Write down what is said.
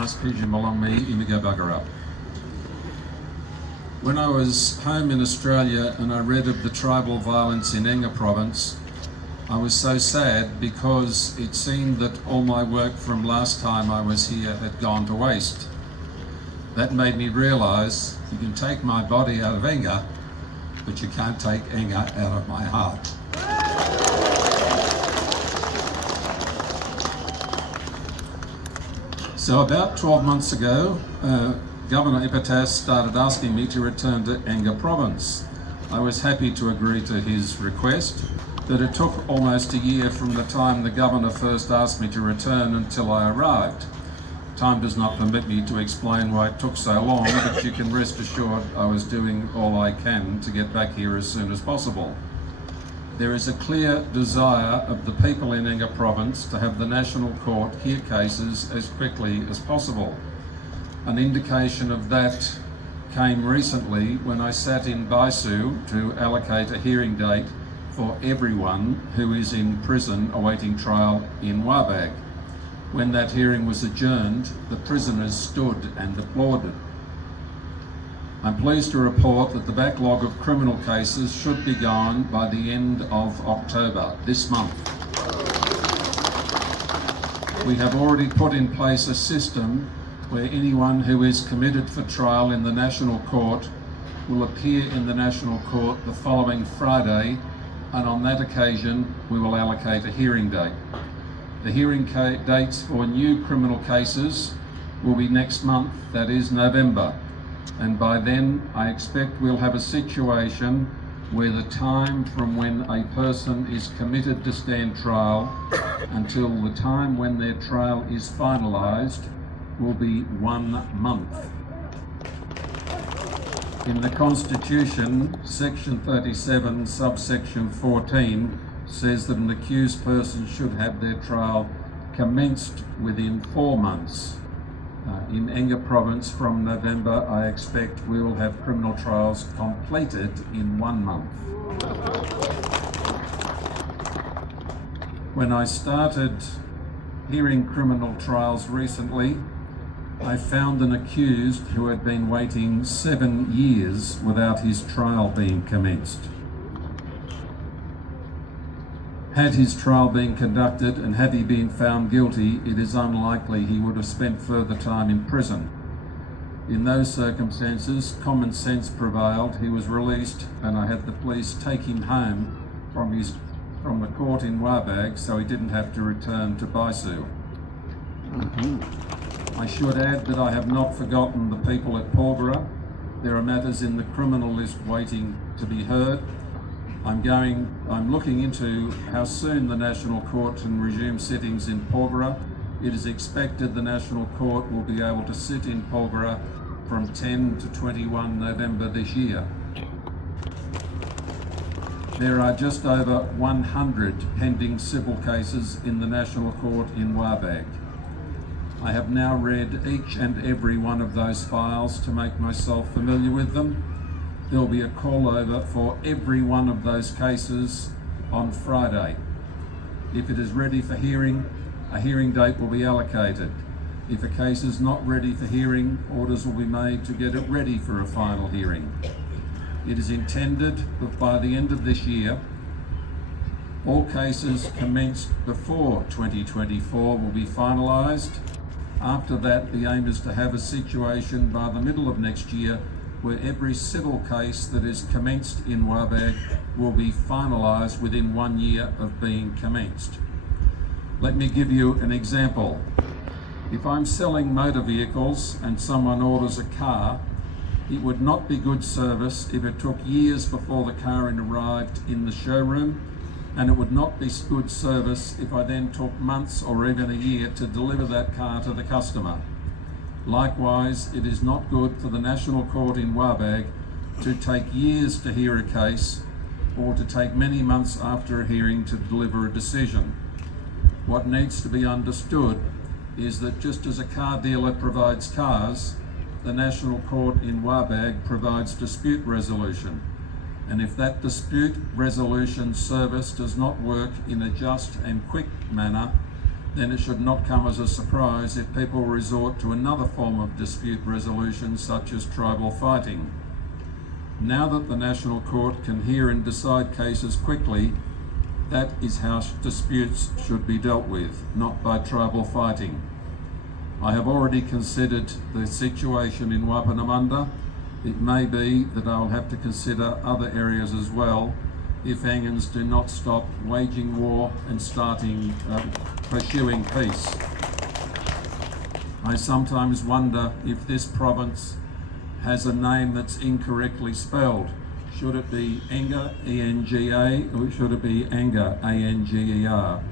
Panas Pijimalongmi Imiga Buggerup. When I was home in Australia and I read of the tribal violence in Enga province, I was so sad because it seemed that all my work from last time I was here had gone to waste. That made me realise you can take my body out of Enga, but you can't take Enga out of my heart. So about 12 months ago, Governor Ipatas started asking me to return to Enga province. I was happy to agree to his request, but it took almost a year from the time the Governor first asked me to return until I arrived. Time does not permit me to explain why it took so long, but you can rest assured I was doing all I can to get back here as soon as possible. There is a clear desire of the people in Enga province to have the National Court hear cases as quickly as possible. An indication of that came recently when I sat in Baisu to allocate a hearing date for everyone who is in prison awaiting trial in Wabag. When that hearing was adjourned, the prisoners stood and applauded. I'm pleased to report that the backlog of criminal cases should be gone by the end of October, this month. We have already put in place a system where anyone who is committed for trial in the National Court will appear in the National Court the following Friday, and on that occasion we will allocate a hearing date. The hearing dates for new criminal cases will be next month, that is November. And by then, I expect we'll have a situation where the time from when a person is committed to stand trial until the time when their trial is finalised will be 1 month. In the Constitution, Section 37, subsection 14, says that an accused person should have their trial commenced within 4 months. In Enga province from November, I expect we will have criminal trials completed in 1 month. When I started hearing criminal trials recently, I found an accused who had been waiting 7 years without his trial being commenced. Had his trial been conducted and had he been found guilty, it is unlikely he would have spent further time in prison. In those circumstances, common sense prevailed. He was released and I had the police take him home from the court in Wabag so he didn't have to return to Baisu. I should add that I have not forgotten the people at Porgera. There are matters in the criminal list waiting to be heard. I'm looking into how soon the National Court can resume sittings in Porgera. It is expected the National Court will be able to sit in Porgera from 10 to 21 November this year. There are just over 100 pending civil cases in the National Court in Wabag. I have now read each and every one of those files to make myself familiar with them. There will be a call over for every one of those cases on Friday. If it is ready for hearing, a hearing date will be allocated. If a case is not ready for hearing, orders will be made to get it ready for a final hearing. It is intended that by the end of this year, all cases commenced before 2024 will be finalised. After that, the aim is to have a situation by the middle of next year where every civil case that is commenced in Wabag will be finalised within 1 year of being commenced. Let me give you an example. If I'm selling motor vehicles and someone orders a car, it would not be good service if it took years before the car arrived in the showroom, and it would not be good service if I then took months or even a year to deliver that car to the customer. Likewise, it is not good for the National Court in Wabag to take years to hear a case or to take many months after a hearing to deliver a decision. What needs to be understood is that just as a car dealer provides cars, the National Court in Wabag provides dispute resolution. And if that dispute resolution service does not work in a just and quick manner, then it should not come as a surprise if people resort to another form of dispute resolution, such as tribal fighting. Now that the National Court can hear and decide cases quickly, that is how disputes should be dealt with, not by tribal fighting. I have already considered the situation in Wapanamanda. It may be that I will have to consider other areas as well if Angans do not stop waging war and pursuing peace. I sometimes wonder if this province has a name that's incorrectly spelled. Should it be Enga, E-N-G-A, or should it be Enga, A-N-G-E-R?